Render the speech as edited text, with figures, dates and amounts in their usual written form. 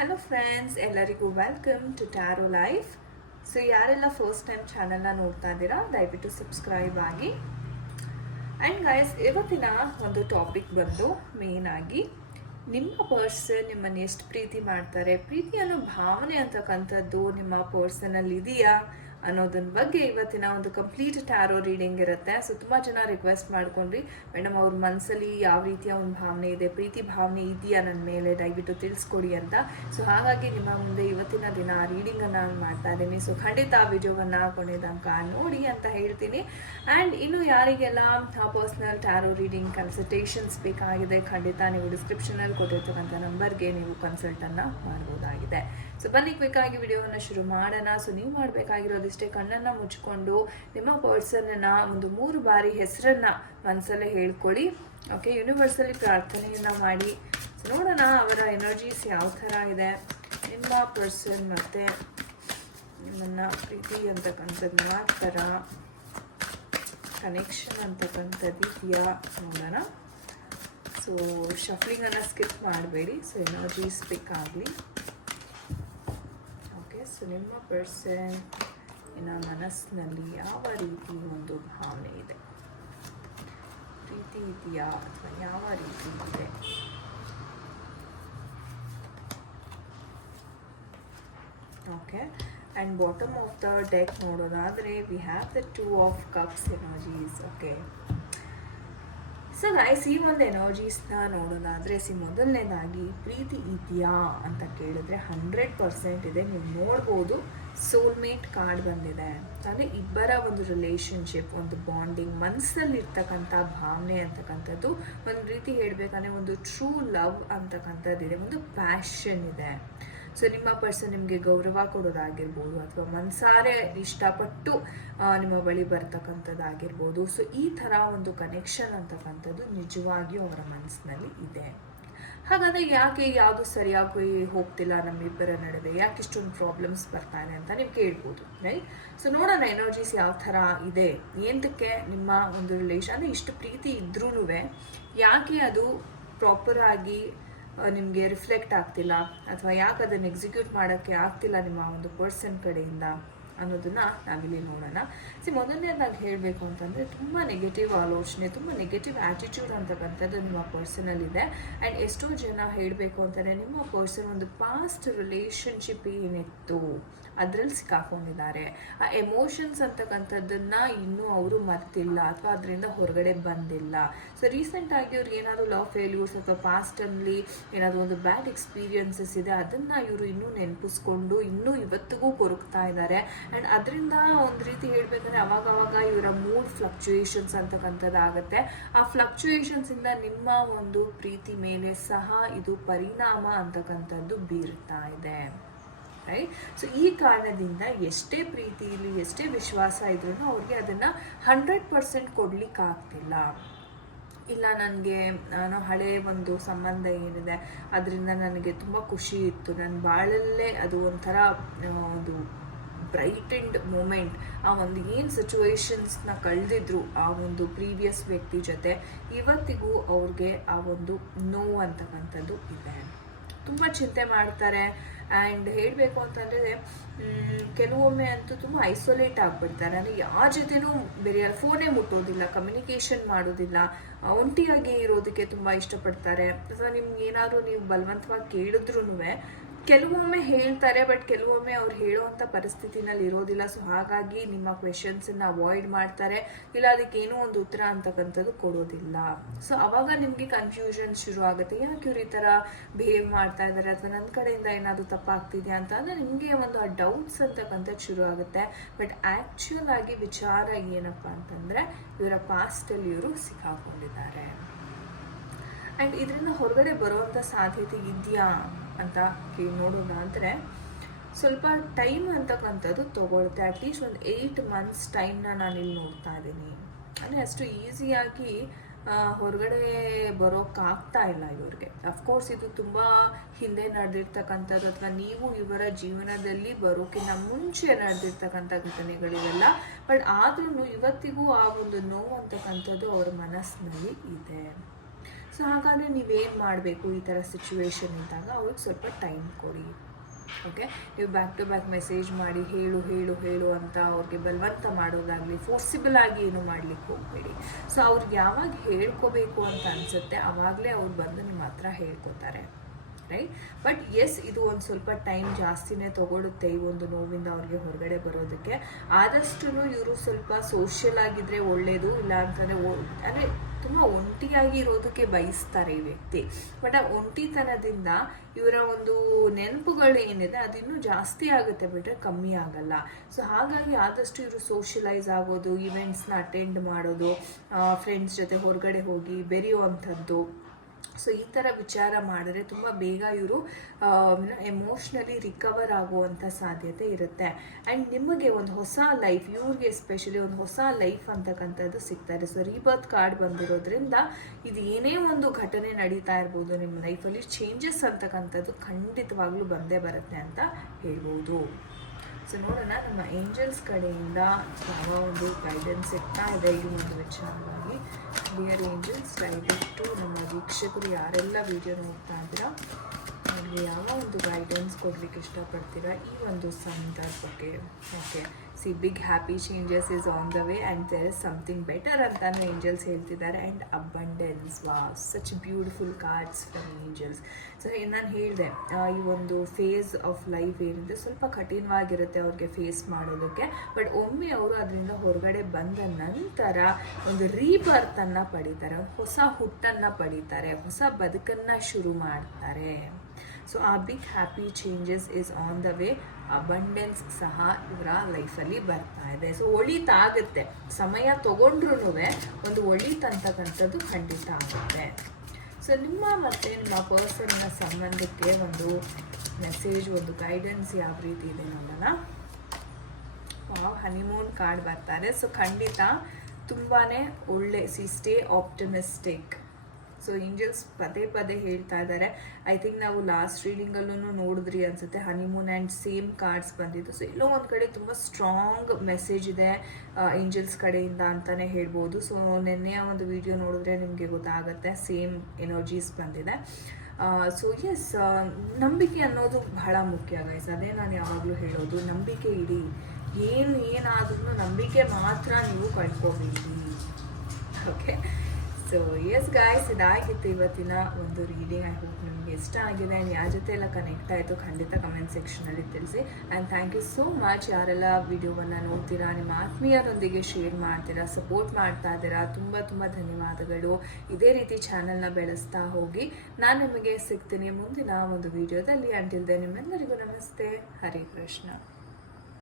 Hello friends, ಎಲ್ಲರಿಗೂ welcome to tarot life. So ಯಾರೆಲ್ಲ first time ಚಾನಲ್ನ ನೋಡ್ತಾ ಇದ್ದೀರಾ, ದಯವಿಟ್ಟು ಸಬ್ಸ್ಕ್ರೈಬ್ ಆಗಿ. ಆ್ಯಂಡ್ ಗೈಸ್, ಇವತ್ತಿನ ಒಂದು ಟಾಪಿಕ್ ಬಂದು ಮೇನ್ ಆಗಿ ನಿಮ್ಮ ಪರ್ಸನ್ ನಿಮ್ಮನ್ನು ಎಷ್ಟು ಪ್ರೀತಿ ಮಾಡ್ತಾರೆ, ಪ್ರೀತಿ ಅನ್ನೋ ಭಾವನೆ ಅಂತಕ್ಕಂಥದ್ದು ನಿಮ್ಮ ಪರ್ಸನಲ್ಲಿ ಇದೆಯಾ ಅನ್ನೋದನ್ನ ಬಗ್ಗೆ ಇವತ್ತಿನ ಒಂದು ಕಂಪ್ಲೀಟ್ ಟ್ಯಾರೋ ರೀಡಿಂಗ್ ಇರುತ್ತೆ. ಸೊ ತುಂಬ ಜನ ರಿಕ್ವೆಸ್ಟ್ ಮಾಡ್ಕೊಂಡ್ರಿ, ಮೇಡಮ್ ಅವ್ರ ಮನಸ್ಸಲ್ಲಿ ಯಾವ ರೀತಿಯ ಒಂದು ಭಾವನೆ ಇದೆ, ಪ್ರೀತಿ ಭಾವನೆ ಇದೆಯಾ ನನ್ನ ಮೇಲೆ, ದಯವಿಟ್ಟು ತಿಳಿಸ್ಕೊಡಿ ಅಂತ. ಸೊ ಹಾಗಾಗಿ ನಿಮ್ಮ ಮುಂದೆ ಇವತ್ತಿನ ದಿನ ರೀಡಿಂಗನ್ನು ಮಾಡ್ತಾ ಇದ್ದೀನಿ. ಸೊ ಖಂಡಿತ ಆ ವಿಡಿಯೋವನ್ನು ಕೊನೆ ತನಕ ನೋಡಿ ಅಂತ ಹೇಳ್ತೀನಿ. ಆ್ಯಂಡ್ ಇನ್ನು ಯಾರಿಗೆಲ್ಲ ಪರ್ಸ್ನಲ್ ಟ್ಯಾರೋ ರೀಡಿಂಗ್ ಕನ್ಸಲ್ಟೇಷನ್ಸ್ ಬೇಕಾಗಿದೆ, ಖಂಡಿತ ನೀವು ಡಿಸ್ಕ್ರಿಪ್ಷನಲ್ಲಿ ಕೊಟ್ಟಿರ್ತಕ್ಕಂಥ ನಂಬರ್ಗೆ ನೀವು ಕನ್ಸಲ್ಟನ್ನು ಮಾಡ್ಬೋದಾಗಿದೆ. ಸೊ ಬನ್ನಿ ಕ್ವಿಕ್ಕಾಗಿ ವಿಡಿಯೋವನ್ನು ಶುರು ಮಾಡೋಣ. ಸೊ ನೀವು ಮಾಡಬೇಕಾಗಿರೋದಿಷ್ಟೇ, ಕಣ್ಣನ್ನು ಮುಚ್ಕೊಂಡು ನಿಮ್ಮ ಪರ್ಸನ್ನ ಒಂದು 3 ಬಾರಿ ಹೆಸರನ್ನು ಮನಸ್ಸಲ್ಲೇ ಹೇಳ್ಕೊಳ್ಳಿ. ಓಕೆ, ಯೂನಿವರ್ಸಲ್ಲಿ ಪ್ರಾರ್ಥನೆಯನ್ನು ಮಾಡಿ. ಸೊ ನೋಡೋಣ ಅವರ ಎನರ್ಜೀಸ್ ಯಾವ ಥರ ಇದೆ, ನಿಮ್ಮ ಪರ್ಸನ್ ಮತ್ತು ನಿಮ್ಮನ್ನು ಪ್ರೀತಿ ಅಂತಕ್ಕಂಥದ್ದು ಮಾಡ್ತಾರ, ಕನೆಕ್ಷನ್ ಅಂತಕ್ಕಂಥದ್ದು ಇದೆಯಾ ನೋಡೋಣ. ಸೊ ಶಫ್ಲಿಂಗನ್ನು ಸ್ಕಿಪ್ ಮಾಡಬೇಡಿ, ಸೊ ಎನರ್ಜೀಸ್ ಪಿಕ್ ಆಗಲಿ. ಸೊ ನಿಮ್ಮ ಪರ್ಸನ್ ಮನಸ್ಸಿನಲ್ಲಿ ಯಾವ ರೀತಿ ಒಂದು ಭಾವನೆ ಇದೆ, ಪ್ರೀತಿ ಇದೆಯಾ ಅಥವಾ ಯಾವ ರೀತಿ ಇದೆ? Okay, and bottom of the deck ನೋಡೋದಾದರೆ we have the 2 of cups energies. Okay, so guys, ಈ ಒಂದು ಎನರ್ಜೀಸ್ನ ನೋಡೋದಾದರೆ ಮೊದಲನೇದಾಗಿ ಪ್ರೀತಿ ಇದೆಯಾ ಅಂತ ಕೇಳಿದ್ರೆ 100% ಇದೆ. ನೀವು ನೋಡ್ಬೋದು ಸೋಲ್ಮೇಟ್ ಕಾರ್ಡ್ ಬಂದಿದೆ. ಅಂದರೆ ಇಬ್ಬರ ಒಂದು ರಿಲೇಷನ್ಶಿಪ್, ಒಂದು ಬಾಂಡಿಂಗ್, ಮನಸ್ಸಲ್ಲಿರ್ತಕ್ಕಂಥ ಭಾವನೆ ಅಂತಕ್ಕಂಥದ್ದು ಒಂದು ರೀತಿ ಹೇಳಬೇಕಂದ್ರೆ ಒಂದು ಟ್ರೂ ಲವ್ ಅಂತಕ್ಕಂಥದ್ದಿದೆ, ಒಂದು ಪ್ಯಾಷನ್ ಇದೆ. ಸೊ ನಿಮ್ಮ ಪರ್ಸನ್ ನಿಮಗೆ ಗೌರವ ಕೊಡೋದಾಗಿರ್ಬೋದು ಅಥವಾ ಮನಸಾರೆ ಇಷ್ಟಪಟ್ಟು ನಿಮ್ಮ ಬಳಿ ಬರ್ತಕ್ಕಂಥದ್ದಾಗಿರ್ಬೋದು. ಸೊ ಈ ಥರ ಒಂದು ಕನೆಕ್ಷನ್ ಅಂತಕ್ಕಂಥದ್ದು ನಿಜವಾಗಿಯೂ ಅವರ ಮನಸ್ಸಿನಲ್ಲಿ ಇದೆ. ಹಾಗಾದರೆ ಯಾಕೆ ಯಾವುದು ಸರಿಯಾಗಿ ಹೋಗ್ತಿಲ್ಲ ನಮ್ಮಿಬ್ಬರ ನಡುವೆ, ಯಾಕೆ ಇಷ್ಟೊಂದು ಪ್ರಾಬ್ಲಮ್ಸ್ ಬರ್ತಾ ಇದೆ ಅಂತ ನೀವು ಕೇಳ್ಬೋದು, ರೈಟ್? ಸೊ ನೋಡೋಣ ಎನರ್ಜೀಸ್ ಯಾವ ಥರ ಇದೆ, ಏನಕ್ಕೆ ನಿಮ್ಮ ಒಂದು ರಿಲೇಷನ್ ಅಂದರೆ ಇಷ್ಟು ಪ್ರೀತಿ ಇದ್ರೂ ಯಾಕೆ ಅದು ಪ್ರಾಪರಾಗಿ ನಿಮಗೆ ರಿಫ್ಲೆಕ್ಟ್ ಆಗ್ತಿಲ್ಲ, ಅಥವಾ ಯಾಕೆ ಅದನ್ನು ಎಕ್ಸಿಕ್ಯೂಟ್ ಮಾಡೋಕ್ಕೆ ಆಗ್ತಿಲ್ಲ ನಿಮ್ಮ ಒಂದು ಪರ್ಸನ್ ಕಡೆಯಿಂದ ಅನ್ನೋದನ್ನು ನಾವಿಲ್ಲಿ ನೋಡೋಣ. ಮೊದಲನೇದಾಗಿ ಹೇಳಬೇಕು ಅಂತಂದರೆ ತುಂಬ ನೆಗೆಟಿವ್ ಆಲೋಚನೆ, ತುಂಬ ನೆಗೆಟಿವ್ ಆ್ಯಟಿಟ್ಯೂಡ್ ಅಂತಕ್ಕಂಥದ್ದು ನಿಮ್ಮ ಪರ್ಸನಲ್ಲಿದೆ. ಆ್ಯಂಡ್ ಎಷ್ಟೋ ಜನ ಹೇಳಬೇಕು ಅಂತಂದರೆ ನಿಮ್ಮ ಪರ್ಸನ್ ಒಂದು ಪಾಸ್ಟ್ ರಿಲೇಷನ್ಶಿಪ್ ಏನಿತ್ತು ಅದರಲ್ಲಿ ಸಿಕ್ಕಾಕೊಂಡಿದ್ದಾರೆ. ಆ ಎಮೋಷನ್ಸ್ ಅಂತಕ್ಕಂಥದ್ದನ್ನು ಇನ್ನೂ ಅವರು ಮರ್ತಿಲ್ಲ ಅಥವಾ ಅದರಿಂದ ಹೊರಗಡೆ ಬಂದಿಲ್ಲ. ಸೊ ರೀಸೆಂಟಾಗಿ ಅವ್ರಿಗೆ ಏನಾದರೂ ಲವ್ ಫೇಲ್ಯೂರ್ಸ್ ಅಥವಾ ಪಾಸ್ಟಲ್ಲಿ ಏನಾದರೂ ಒಂದು ಬ್ಯಾಡ್ ಎಕ್ಸ್ಪೀರಿಯನ್ಸಸ್ ಇದೆ, ಅದನ್ನು ಇವರು ಇನ್ನೂ ನೆನಪಿಸ್ಕೊಂಡು ಇನ್ನೂ ಇವತ್ತಿಗೂ ಕೊರಗ್ತಾ ಇದ್ದಾರೆ. ಆ್ಯಂಡ್ ಅದರಿಂದ ಒಂದು ರೀತಿ ಹೇಳಬೇಕಂದ್ರೆ ಅವಾಗವಾಗ ಇವರ ಮೂಡ್ ಫ್ಲಕ್ಚುಯೇಷನ್ಸ್ ಅಂತಕ್ಕಂಥದ್ದಾಗುತ್ತೆ. ಆ ಫ್ಲಕ್ಚುಯೇಷನ್ಸಿಂದ ನಿಮ್ಮ ಒಂದು ಪ್ರೀತಿ ಮೇಲೆ ಸಹ ಇದು ಪರಿಣಾಮ ಅಂತಕ್ಕಂಥದ್ದು ಬೀರ್ತಾ ಇದೆ, ರೈಟ್? ಸೊ ಈ ಕಾರಣದಿಂದ ಎಷ್ಟೇ ಪ್ರೀತಿಯಲ್ಲಿ ಎಷ್ಟೇ ವಿಶ್ವಾಸ ಇದ್ರೂ ಅವ್ರಿಗೆ ಅದನ್ನು 100% ಕೊಡ್ಲಿಕ್ಕಾಗ್ತಿಲ್ಲ. ಇಲ್ಲ, ನಾನು ಹಳೆಯ ಒಂದು ಸಂಬಂಧ ಏನಿದೆ ಅದರಿಂದ ನನಗೆ ತುಂಬ ಖುಷಿ ಇತ್ತು, ನನ್ನ ಬಾಳಲ್ಲೇ ಅದು ಒಂಥರ ಒಂದು ಬ್ರೈಟೆಂಡ್ ಮೂಮೆಂಟ್, ಆ ಒಂದು ಏನು ಸಿಚುವೇಶನ್ಸ್ನ ಕಳೆದಿದ್ರು ಆ ಒಂದು ಪ್ರೀವಿಯಸ್ ವ್ಯಕ್ತಿ ಜೊತೆ, ಇವತ್ತಿಗೂ ಅವ್ರಿಗೆ ಆ ಒಂದು ನೋವು ಅಂತಕ್ಕಂಥದ್ದು ಇದೆ. ತುಂಬ ಚಿಂತೆ ಮಾಡ್ತಾರೆ. ಆ್ಯಂಡ್ ಹೇಳಬೇಕು ಅಂತಂದರೆ ಕೆಲವೊಮ್ಮೆ ಅಂತೂ ತುಂಬ ಐಸೋಲೇಟ್ ಆಗಿಬಿಡ್ತಾರೆ. ಅಂದರೆ ಯಾರ ಜೊತೆನೂ ಬೇರೆ ಫೋನೇ ಮುಟ್ಟೋದಿಲ್ಲ, ಕಮ್ಯುನಿಕೇಷನ್ ಮಾಡೋದಿಲ್ಲ, ಒಂಟಿಯಾಗಿ ಇರೋದಕ್ಕೆ ತುಂಬ ಇಷ್ಟಪಡ್ತಾರೆ. ಅಥವಾ ನಿಮ್ಗೆ ಏನಾದರೂ ನೀವು ಬಲವಂತವಾಗಿ ಕೇಳಿದ್ರೂ ಕೆಲವೊಮ್ಮೆ ಹೇಳ್ತಾರೆ, ಬಟ್ ಕೆಲವೊಮ್ಮೆ ಅವ್ರು ಹೇಳುವಂಥ ಪರಿಸ್ಥಿತಿನಲ್ಲಿ ಇರೋದಿಲ್ಲ. ಸೊ ಹಾಗಾಗಿ ನಿಮ್ಮ ಕ್ವೆಶನ್ಸನ್ನು ಅವಾಯ್ಡ್ ಮಾಡ್ತಾರೆ, ಇಲ್ಲ ಅದಕ್ಕೇನೋ ಒಂದು ಉತ್ತರ ಅಂತಕ್ಕಂಥದ್ದು ಕೊಡೋದಿಲ್ಲ. ಸೊ ಅವಾಗ ನಿಮಗೆ ಕನ್ಫ್ಯೂಷನ್ ಶುರು ಆಗುತ್ತೆ, ಯಾಕೆ ಇವ್ರು ಈ ಥರ ಬಿಹೇವ್ ಮಾಡ್ತಾ ಇದ್ದಾರೆ, ಅಥವಾ ನನ್ನ ಕಡೆಯಿಂದ ಏನಾದರೂ ತಪ್ಪಾಗ್ತಿದೆಯಾ ಅಂತ ಅಂದರೆ ನಿಮಗೆ ಒಂದು ಆ ಡೌಟ್ಸ್ ಅಂತಕ್ಕಂಥದ್ದು ಶುರು ಆಗುತ್ತೆ. ಬಟ್ ಆ್ಯಕ್ಚುಯಲ್ ಆಗಿ ವಿಚಾರ ಏನಪ್ಪ ಅಂತಂದರೆ ಇವರ ಪಾಸ್ಟಲ್ಲಿ ಇವರು ಸಿಕ್ಕಾಕೊಂಡಿದ್ದಾರೆ. ಆ್ಯಂಡ್ ಇದರಿಂದ ಹೊರಗಡೆ ಬರುವಂಥ ಸಾಧ್ಯತೆ ಇದೆಯಾ ಅಂತ ನೋಡೋದಾದರೆ ಸ್ವಲ್ಪ ಟೈಮ್ ಅಂತಕ್ಕಂಥದ್ದು ತೊಗೊಳುತ್ತೆ. ಅಟ್ಲೀಸ್ಟ್ ಒಂದು 8 months ಟೈಮ್ನ ನಾನಿಲ್ಲಿ ನೋಡ್ತಾ ಇದ್ದೀನಿ. ಅಂದರೆ ಅಷ್ಟು ಈಸಿಯಾಗಿ ಹೊರಗಡೆ ಬರೋಕ್ಕಾಗ್ತಾ ಇಲ್ಲ ಇವ್ರಿಗೆ. ಅಫ್ಕೋರ್ಸ್ ಇದು ತುಂಬ ಹಿಂದೆ ನಡೆದಿರ್ತಕ್ಕಂಥದ್ದು, ಅಥವಾ ನೀವು ಇವರ ಜೀವನದಲ್ಲಿ ಬರೋಕ್ಕಿಂತ ಮುಂಚೆ ನಡೆದಿರ್ತಕ್ಕಂಥ ಘಟನೆಗಳಿವೆಲ್ಲ. ಬಟ್ ಆದ್ರೂ ಇವತ್ತಿಗೂ ಆ ಒಂದು ನೋವು ಅಂತಕ್ಕಂಥದ್ದು ಅವ್ರ ಮನಸ್ಸಿನಲ್ಲಿ ಇದೆ. ಸೊ ಹಾಗಾದರೆ ನೀವೇನು ಮಾಡಬೇಕು ಈ ಥರ ಸಿಚುವೇಶನ್ ಇದ್ದಾಗ ಅವ್ರಿಗೆ ಸ್ವಲ್ಪ ಟೈಮ್ ಕೊಡಿ. ಓಕೆ, ನೀವು ಬ್ಯಾಕ್ ಟು ಬ್ಯಾಕ್ ಮೆಸೇಜ್ ಮಾಡಿ ಹೇಳು ಹೇಳು ಹೇಳು ಅಂತ ಅವ್ರಿಗೆ ಬಲವಂತ ಮಾಡೋದಾಗಲಿ, ಫೋರ್ಸಿಬಲ್ ಆಗಿ ಏನು ಮಾಡಲಿಕ್ಕೆ ಹೋಗಬೇಡಿ. ಸೊ ಅವ್ರಿಗೆ ಯಾವಾಗ ಹೇಳ್ಕೋಬೇಕು ಅಂತ ಅನಿಸುತ್ತೆ ಆವಾಗಲೇ ಅವ್ರು ಬಂದು ನಿಮ್ಮ ಹತ್ರ ಹೇಳ್ಕೊತಾರೆ, ರೈಟ್? ಬಟ್ ಎಸ್, ಇದು ಒಂದು ಸ್ವಲ್ಪ ಟೈಮ್ ಜಾಸ್ತಿನೇ ತೊಗೊಳುತ್ತೆ ಈ ಒಂದು ನೋವಿಂದ ಅವ್ರಿಗೆ ಹೊರಗಡೆ ಬರೋದಕ್ಕೆ. ಆದಷ್ಟು ಇವರು ಸ್ವಲ್ಪ ಸೋಷಿಯಲ್ ಆಗಿದ್ದರೆ ಒಳ್ಳೆಯದು, ಇಲ್ಲ ಅಂತಂದರೆ ಅಂದರೆ ತುಂಬ ಒಂಟಿಯಾಗಿ ಇರೋದಕ್ಕೆ ಬಯಸ್ತಾರೆ ಈ ವ್ಯಕ್ತಿ. ಬಟ್ ಆ ಒಂಟಿತನದಿಂದ ಇವರ ಒಂದು ನೆನಪುಗಳು ಏನಿದೆ ಅದಿನ್ನೂ ಜಾಸ್ತಿ ಆಗುತ್ತೆ ಬಿಟ್ಟರೆ ಕಮ್ಮಿ ಆಗಲ್ಲ. ಸೊ ಹಾಗಾಗಿ ಆದಷ್ಟು ಇವರು ಸೋಷಿಯಲೈಸ್ ಆಗೋದು, ಇವೆಂಟ್ಸ್ನ ಅಟೆಂಡ್ ಮಾಡೋದು, ಫ್ರೆಂಡ್ಸ್ ಜೊತೆ ಹೊರಗಡೆ ಹೋಗಿ ಬೆರೆಯುವಂಥದ್ದು. ಸೊ ಈ ಥರ ವಿಚಾರ ಮಾಡಿದ್ರೆ ತುಂಬ ಬೇಗ ಇವರು ಎಮೋಷ್ನಲಿ ರಿಕವರ್ ಆಗುವಂಥ ಸಾಧ್ಯತೆ ಇರುತ್ತೆ. ಆ್ಯಂಡ್ ನಿಮಗೆ ಒಂದು ಹೊಸ ಲೈಫ್, ಇವ್ರಿಗೆ ಎಸ್ಪೆಷಲಿ ಒಂದು ಹೊಸ ಲೈಫ್ ಅಂತಕ್ಕಂಥದ್ದು ಸಿಗ್ತಾರೆ. ಸೊ ರೀಬರ್ತ್ ಕಾರ್ಡ್ ಬಂದಿರೋದ್ರಿಂದ ಇದು ಏನೇ ಒಂದು ಘಟನೆ ನಡೀತಾ ಇರ್ಬೋದು ನಿಮ್ಮ ಲೈಫಲ್ಲಿ, ಚೇಂಜಸ್ ಅಂತಕ್ಕಂಥದ್ದು ಖಂಡಿತವಾಗ್ಲೂ ಬಂದೇ ಬರುತ್ತೆ ಅಂತ ಹೇಳ್ಬೋದು. ಸೊ ನೋಡೋಣ ನಮ್ಮ ಏಂಜಲ್ಸ್ ಕಡೆಯಿಂದ ಯಾವ ಒಂದು ಗೈಡೆನ್ಸ್ ಸಿಗ್ತಾ ಇದೆ ಈ ಒಂದು ವಿಚಾರವಾಗಿ. ಡಿಯರ್ ಏಂಜಲ್ಸ್, ದಯವಿಟ್ಟು ನಮ್ಮ ವೀಕ್ಷಕರು ಯಾರೆಲ್ಲ ವಿಡಿಯೋ ನೋಡ್ತಾ ಇದ್ದೀರಾ ಅವ್ರಿಗೆ ಯಾವ ಒಂದು ಗೈಡೆನ್ಸ್ ಕೊಡಲಿಕ್ಕೆ ಇಷ್ಟಪಡ್ತೀರಾ ಈ ಒಂದು ಸಂದರ್ಭಕ್ಕೆ. Okay, see big happy changes is on the way and there is something better ಅಂತಾನು ಏಂಜಲ್ಸ್ ಹೇಳ್ತಿದ್ದಾರೆ. And abundance, wow, such beautiful cards from angels. So ನಾನು ಹೇಳಿದೆ, ಈ ಒಂದು ಫೇಸ್ ಆಫ್ ಲೈಫ್ ಏನಿದೆ ಸ್ವಲ್ಪ ಕಠಿಣವಾಗಿರುತ್ತೆ ಅವ್ರಿಗೆ ಫೇಸ್ ಮಾಡೋದಕ್ಕೆ. ಬಟ್ ಒಮ್ಮೆ ಅವರು ಅದರಿಂದ ಹೊರಗಡೆ ಬಂದ ನಂತರ ಒಂದು ರೀಬರ್ತನ್ನು ಪಡಿತಾರೆ, ಹೊಸ ಹುಟ್ಟನ್ನು ಪಡಿತಾರೆ, ಹೊಸ ಬದುಕನ್ನು ಶುರು ಮಾಡ್ತಾರೆ. ಸೊ ಆ big happy changes is on the way. Abundance ಸಹ ಇವರ ಲೈಫಲ್ಲಿ ಬರ್ತಾ ಇದೆ. ಸೊ ಒಳಿತಾಗುತ್ತೆ, ಸಮಯ ತೊಗೊಂಡ್ರೂ ಒಂದು ಒಳಿತಂತಕ್ಕಂಥದ್ದು ಖಂಡಿತ ಆಗುತ್ತೆ. ಸೊ ನಿಮ್ಮ ಮತ್ತು ನಿಮ್ಮ ಪರ್ಸನ್ನ ಸಂಬಂಧಕ್ಕೆ ಒಂದು ಮೆಸೇಜ್, ಒಂದು ಗೈಡೆನ್ಸ್ ಯಾವ ರೀತಿ ಇದೆ ನೋಡೋಣ. ಹನಿಮೂನ್ ಕಾರ್ಡ್ ಬರ್ತಾರೆ. ಸೊ ಖಂಡಿತ ತುಂಬಾ ಒಳ್ಳೆ, ಸ್ಟೇ ಆಪ್ಟಿಮಿಸ್ಟಿಕ್. ಸೊ ಏಂಜಲ್ಸ್ ಪದೇ ಪದೇ ಹೇಳ್ತಾ ಇದ್ದಾರೆ. ಐ ಥಿಂಕ್ ನಾವು ಲಾಸ್ಟ್ ರೀಡಿಂಗಲ್ಲೂ ನೋಡಿದ್ರಿ ಅನಿಸುತ್ತೆ, ಹನಿಮೂನ್ ಆ್ಯಂಡ್ ಸೇಮ್ ಕಾರ್ಡ್ಸ್ ಬಂದಿದ್ದು. ಸೊ ಎಲ್ಲೋ ಒಂದು ಕಡೆ ತುಂಬ ಸ್ಟ್ರಾಂಗ್ ಮೆಸೇಜ್ ಇದೆ ಏಂಜಲ್ಸ್ ಕಡೆಯಿಂದ ಅಂತಲೇ ಹೇಳ್ಬೋದು. ಸೊ ನಿನ್ನೆಯ ಒಂದು ವಿಡಿಯೋ ನೋಡಿದ್ರೆ ನಿಮಗೆ ಗೊತ್ತಾಗುತ್ತೆ, ಸೇಮ್ ಎನರ್ಜೀಸ್ ಬಂದಿದೆ. ಸೊ ಎಸ್, ನಂಬಿಕೆ ಅನ್ನೋದು ಬಹಳ ಮುಖ್ಯ ಗೈಸ್. ಅದೇ ನಾನು ಯಾವಾಗಲೂ ಹೇಳೋದು, ನಂಬಿಕೆ ಇಡಿ. ಏನಾದ್ರೂ ನಂಬಿಕೆ ಮಾತ್ರ ನೀವು ಕಳ್ಕೊಬೇಡಿ. ಓಕೆ, ಸೊ ಎಸ್ ಗಾಯ್ಸ್, ಇದಾಗಿತ್ತು ಇವತ್ತಿನ ಒಂದು ರೀಡಿಂಗ್. ಐ ಹೋಪ್ ನಿಮಗೆ ಇಷ್ಟ ಆಗಿದೆ. ಆ್ಯಂಡ್ ಯಾರ ಜೊತೆ ಎಲ್ಲ ಕನೆಕ್ಟ್ ಆಯಿತು ಖಂಡಿತ ಕಮೆಂಟ್ ಸೆಕ್ಷನಲ್ಲಿ ತಿಳಿಸಿ. And thank you so much ಯಾರೆಲ್ಲ ವಿಡಿಯೋವನ್ನು ನೋಡ್ತೀರಾ, ನಿಮ್ಮ ಆತ್ಮೀಯರೊಂದಿಗೆ ಶೇರ್ ಮಾಡ್ತೀರಾ, ಸಪೋರ್ಟ್ ಮಾಡ್ತಾ ಇದ್ದೀರಾ, ತುಂಬ ತುಂಬ ಧನ್ಯವಾದಗಳು. ಇದೇ ರೀತಿ ಚಾನಲ್ನ ಬೆಳೆಸ್ತಾ ಹೋಗಿ. ನಾನು ನಿಮಗೆ ಸಿಗ್ತೀನಿ ಮುಂದಿನ ಒಂದು ವಿಡಿಯೋದಲ್ಲಿ. ಅಂಟಿಲ್ ದೆನ್ ನಿಮ್ಮೆಲ್ಲರಿಗೂ ನಮಸ್ತೆ, ಹರೇ ಕೃಷ್ಣ.